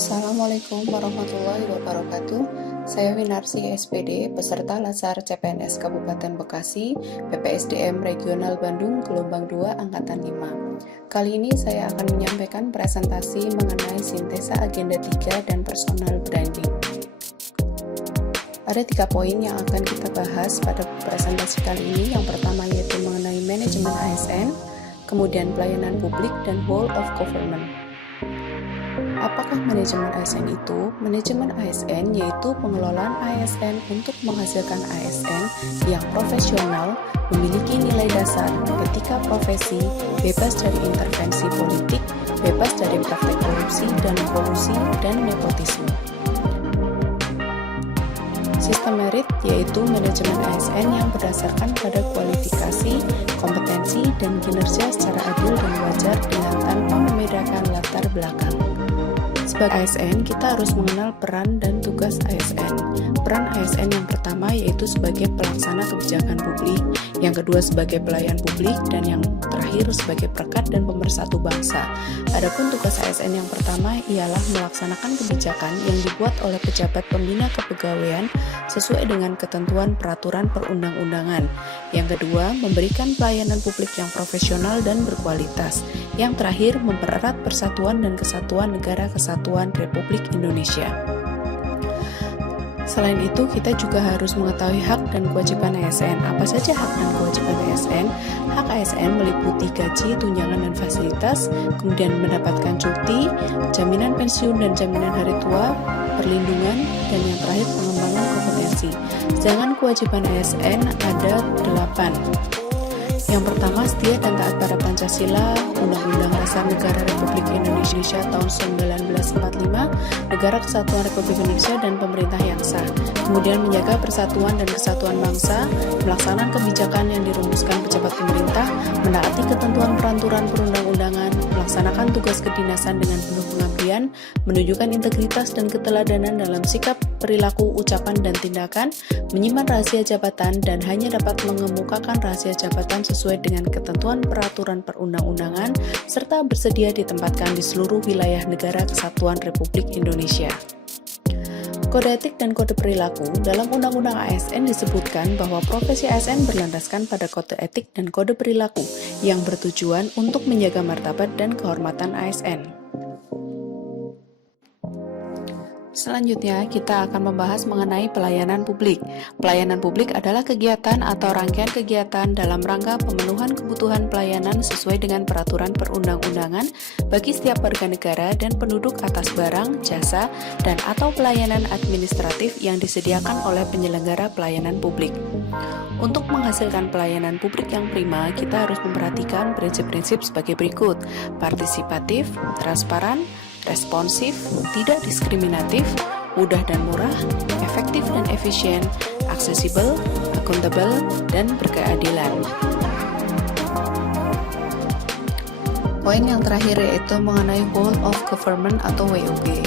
Assalamualaikum warahmatullahi wabarakatuh. Saya Winarsi SPD, peserta Latsar CPNS Kabupaten Bekasi, PPSDM Regional Bandung Gelombang 2 Angkatan 5. Kali ini saya akan menyampaikan presentasi mengenai sintesa agenda 3 dan personal branding. Ada 3 poin yang akan kita bahas pada presentasi kali ini. Yang pertama yaitu mengenai manajemen ASN, kemudian pelayanan publik, dan whole of government. Apakah manajemen ASN itu? Manajemen ASN yaitu pengelolaan ASN untuk menghasilkan ASN yang profesional, memiliki nilai dasar, etika profesi, bebas dari intervensi politik, bebas dari praktek korupsi dan kolusi dan nepotisme. Sistem merit yaitu manajemen ASN yang berdasarkan pada kualifikasi, kompetensi, dan kinerja secara adil dan wajar dengan tanpa membedakan latar belakang. Sebagai ASN, kita harus mengenal peran dan tugas ASN. Peran ASN yang pertama yaitu sebagai pelaksana kebijakan publik, yang kedua sebagai pelayan publik, dan yang terakhir sebagai perekat dan pemersatu bangsa. Adapun tugas ASN yang pertama ialah melaksanakan kebijakan yang dibuat oleh pejabat pembina kepegawaian sesuai dengan ketentuan peraturan perundang-undangan. Yang kedua, memberikan pelayanan publik yang profesional dan berkualitas. Yang terakhir, mempererat persatuan dan kesatuan Negara Kesatuan Republik Indonesia. Selain itu, kita juga harus mengetahui hak dan kewajiban ASN. Apa saja hak dan kewajiban ASN? Hak ASN meliputi gaji, tunjangan, dan fasilitas, kemudian mendapatkan cuti, jaminan pensiun dan jaminan hari tua, perlindungan, dan yang terakhir pengembangan kompetensi. Sedangkan kewajiban ASN ada 8. Yang pertama, setia dan taat pada Pancasila, Undang-Undang Dasar Negara Republik Indonesia tahun 1945, Negara Kesatuan Republik Indonesia, dan pemerintah yang sah. Kemudian menjaga persatuan dan kesatuan bangsa, melaksanakan kebijakan yang dirumuskan pejabat pemerintah, menaati ketentuan peraturan perundang-undangan, melaksanakan tugas kedinasan dengan penuh pengabdian, menunjukkan integritas dan keteladanan dalam sikap, perilaku, ucapan, dan tindakan, menyimpan rahasia jabatan, dan hanya dapat mengemukakan rahasia jabatan sesuai dengan ketentuan peraturan perundang-undangan, serta bersedia ditempatkan di seluruh wilayah Negara Kesatuan Republik Indonesia. Kode etik dan kode perilaku. Dalam Undang-Undang ASN disebutkan bahwa profesi ASN berlandaskan pada kode etik dan kode perilaku yang bertujuan untuk menjaga martabat dan kehormatan ASN. Selanjutnya, kita akan membahas mengenai pelayanan publik. Pelayanan publik adalah kegiatan atau rangkaian kegiatan dalam rangka pemenuhan kebutuhan pelayanan sesuai dengan peraturan perundang-undangan bagi setiap warga negara dan penduduk atas barang, jasa, dan atau pelayanan administratif yang disediakan oleh penyelenggara pelayanan publik. Untuk menghasilkan pelayanan publik yang prima, kita harus memperhatikan prinsip-prinsip sebagai berikut: partisipatif, transparan, responsif, tidak diskriminatif, mudah dan murah, efektif dan efisien, aksesibel, akuntabel, dan berkeadilan. Poin yang terakhir yaitu mengenai whole of government atau WOG.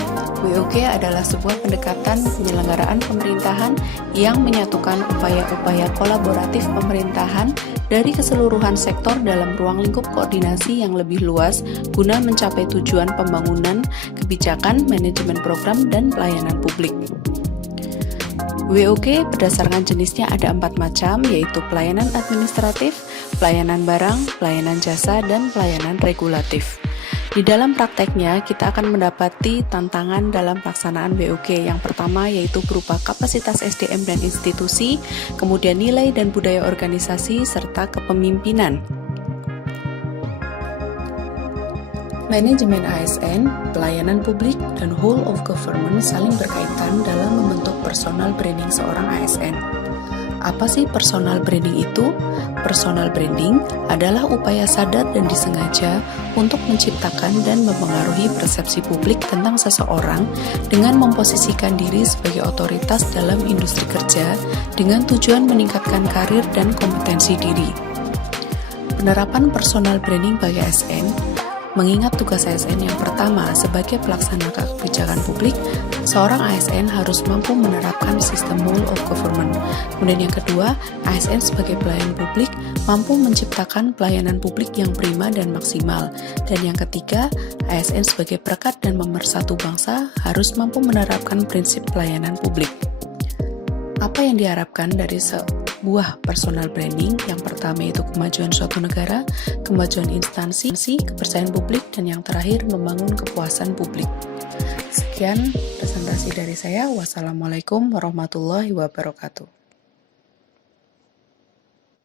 WOG adalah sebuah pendekatan penyelenggaraan pemerintahan yang menyatukan upaya-upaya kolaboratif pemerintahan dari keseluruhan sektor dalam ruang lingkup koordinasi yang lebih luas guna mencapai tujuan pembangunan, kebijakan, manajemen program, dan pelayanan publik. WOG berdasarkan jenisnya ada 4 macam, yaitu pelayanan administratif, pelayanan barang, pelayanan jasa, dan pelayanan regulatif. Di dalam prakteknya, kita akan mendapati tantangan dalam pelaksanaan WOG. Yang pertama yaitu berupa kapasitas SDM dan institusi, kemudian nilai dan budaya organisasi, serta kepemimpinan. Manajemen ASN, pelayanan publik, dan whole of government saling berkaitan dalam membentuk personal branding seorang ASN. Apa sih personal branding itu? Personal branding adalah upaya sadar dan disengaja untuk menciptakan dan mempengaruhi persepsi publik tentang seseorang dengan memposisikan diri sebagai otoritas dalam industri kerja dengan tujuan meningkatkan karir dan kompetensi diri. Penerapan personal branding bagi ASN. Mengingat tugas ASN yang pertama sebagai pelaksana kebijakan publik, seorang ASN harus mampu menerapkan sistem whole of government. Kemudian yang kedua, ASN sebagai pelayan publik mampu menciptakan pelayanan publik yang prima dan maksimal. Dan yang ketiga, ASN sebagai perekat dan pemersatu bangsa harus mampu menerapkan prinsip pelayanan publik. Apa yang diharapkan dari sebuah personal branding? Yang pertama yaitu kemajuan suatu negara, kemajuan instansi, kepercayaan publik, dan yang terakhir membangun kepuasan publik. Sekian presentasi dari saya. Wassalamualaikum warahmatullahi wabarakatuh.